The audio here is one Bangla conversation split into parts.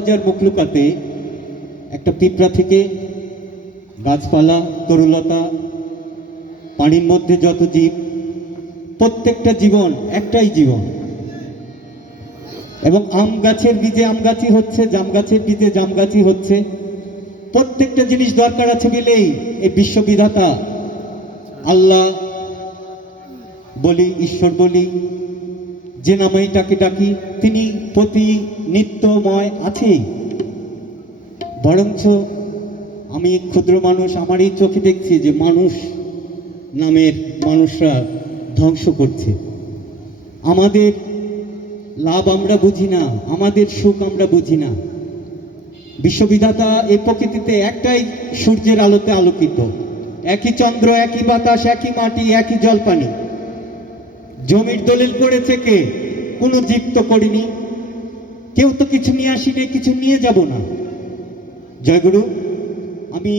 হাজার মখলুকাতে একটা পিঁপড়া থেকে গাছপালা, তরুলতা, পানির মধ্যে যত জীব, প্রত্যেকটা জীবন একটাই জীবন। এবং আম গাছের বীজে আম গাছই হচ্ছে, জাম গাছের বীজে জাম গাছই হচ্ছে। প্রত্যেকটা জিনিস দরকার আছে বলেই এই বিশ্ববিধাতা আল্লাহ বলি, ঈশ্বর বলি, যে নামেই তাকে ডাকি, তিনি প্রতিনিত্যময় আছেই। বরঞ্চ আমি ক্ষুদ্র মানুষ, আমারই চোখে দেখছি যে মানুষ নামের মানুষরা ধ্বংস করছে। আমাদের লাভ আমরা বুঝি না, আমাদের সুখ আমরা বুঝি না। বিশ্ববিধাতা এই প্রকৃতিতে একটাই সূর্যের আলোতে আলোকিত, একই চন্দ্র, একই বাতাস, একই মাটি, একই জলপানি। জমির দলিল করেছে কে? কোনো জীব তো করিনি, কেউ তো কিছু নিয়ে আসিনি, কিছু নিয়ে যাব না। জয়গুরু, আমি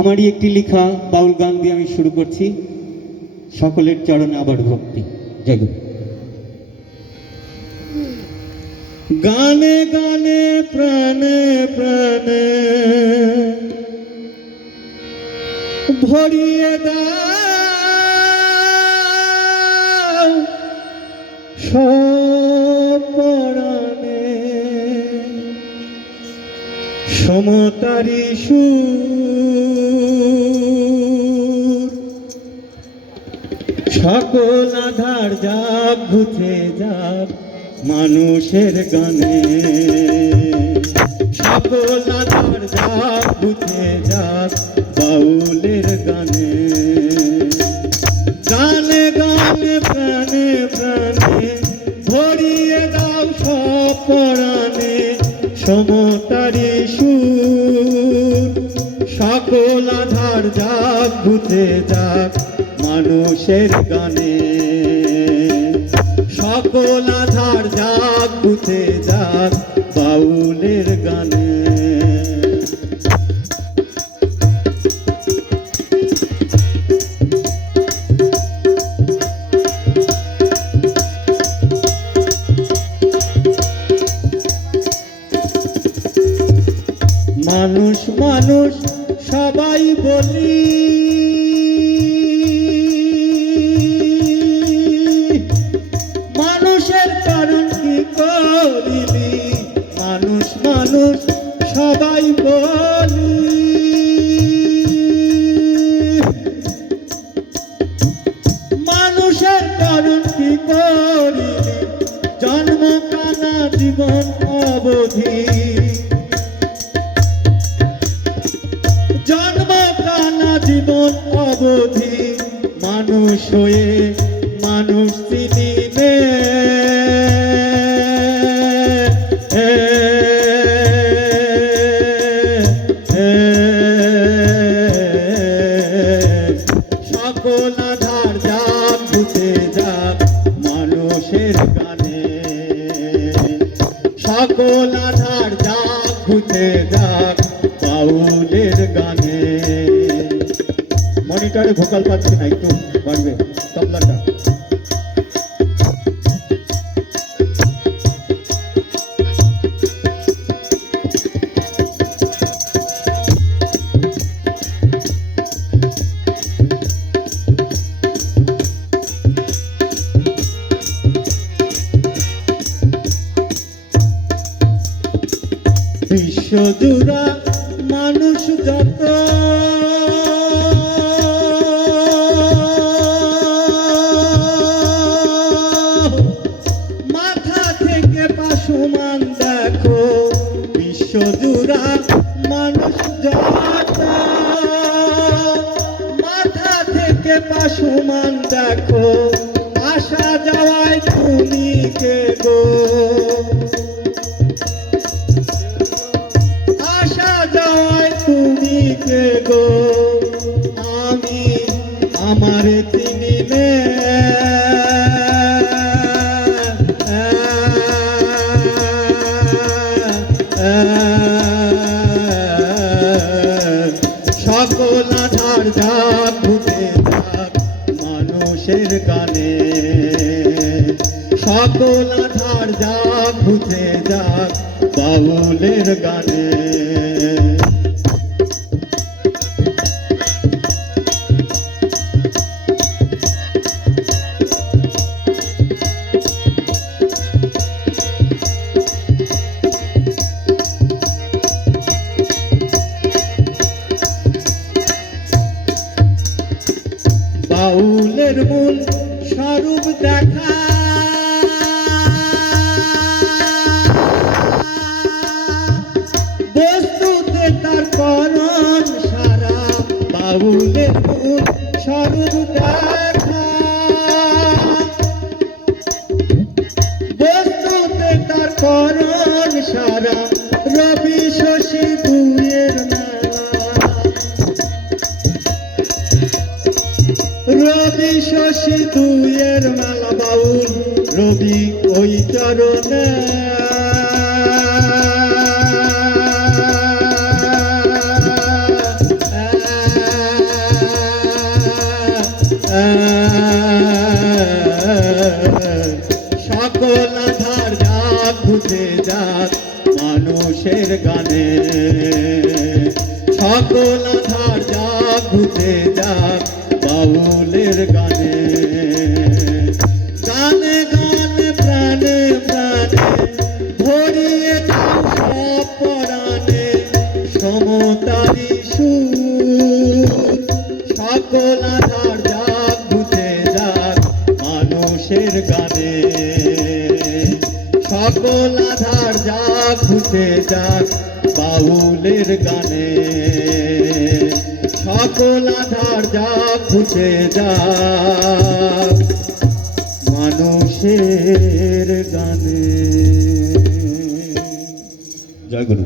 আমারই একটি লেখা বাউল গান দিয়ে আমি শুরু করছি। সকলের চরণে আবার ভক্তি। জয়গুরু। গানে গানে প্রাণে প্রাণে ভরিয়ে দাও সপরাণে, সমতারি সুর, সকল আধার যাক ঘুচে যাক মানুষের গানে, সকল আধার যাক ঘুচে যাক বাউলের গানে। গানে গানে প্রাণে প্রাণে ভরিয়ে দাও সপরাণে, সমতারি সুর, সকল আধার যাক ঘুচে যাক মানুষের গানে, সকল আধার যাক ঘুচে যাক বাউলের গানে। মানুষ মানুষ সবাই বলি, মানুষের কারণ কি করিলি, মানুষ মানুষ সবাই বলি, মানুষের কারণ কি করিলি, জন্ম কানা জীবন অবধি, জন্ম কানা জীবন অবধি, মানুষ হয়ে মানুষ চিনিলে, সকল আধার যাক ঘুচে যাক মানুষের গানে, সকল আধার যাক ঘুচে যাক বাউলের গানে। মনিটরে ভোকাল পাচ্ছি না, একটু বাড়বে তবলাটা। বিশ্বজুড়া মানুষ যত, মাথা থেকে পাশুমান দেখো, বিশ্বজুড়া মানুষ যত, মাথা থেকে পাশুমান দেখো, আসা যাওয়ায় তুমি কে গো, তুমি কে গো, আমি আমার চিনিলে, সকল আধার যাক ঘুচে যাক মানুষের গানে, সকল আধার যাক ঘুচে যাক বাউলের গানে। বাউলের মূল স্বরূপ দেখা বস্তুতে তার করণ সারা। বাউলের মূল স্বরূপ দেখা বস্তুতে তার করণ সারা। রবি শশী দুয়ের রবি শশী দুয়ের মেলা। বাউল রবি ওই চরণে সকল আধার যাক ঘুচে যাক মানুষের গানে। সকল আধার যাক ঘুচে যাক বাউলের গানে। গানে গানে প্রাণে প্রাণে ভরিয়ে দাও সব পরাণে সমতারি সুর। সকল আধার যাক ঘুচে যাক মানুষের গানে। সকল আধার যাক ঘুচে যাক বাউলের গানে। সকল আধার যাক ঘুচে যাক মানুষের গানে। জয় গুরু।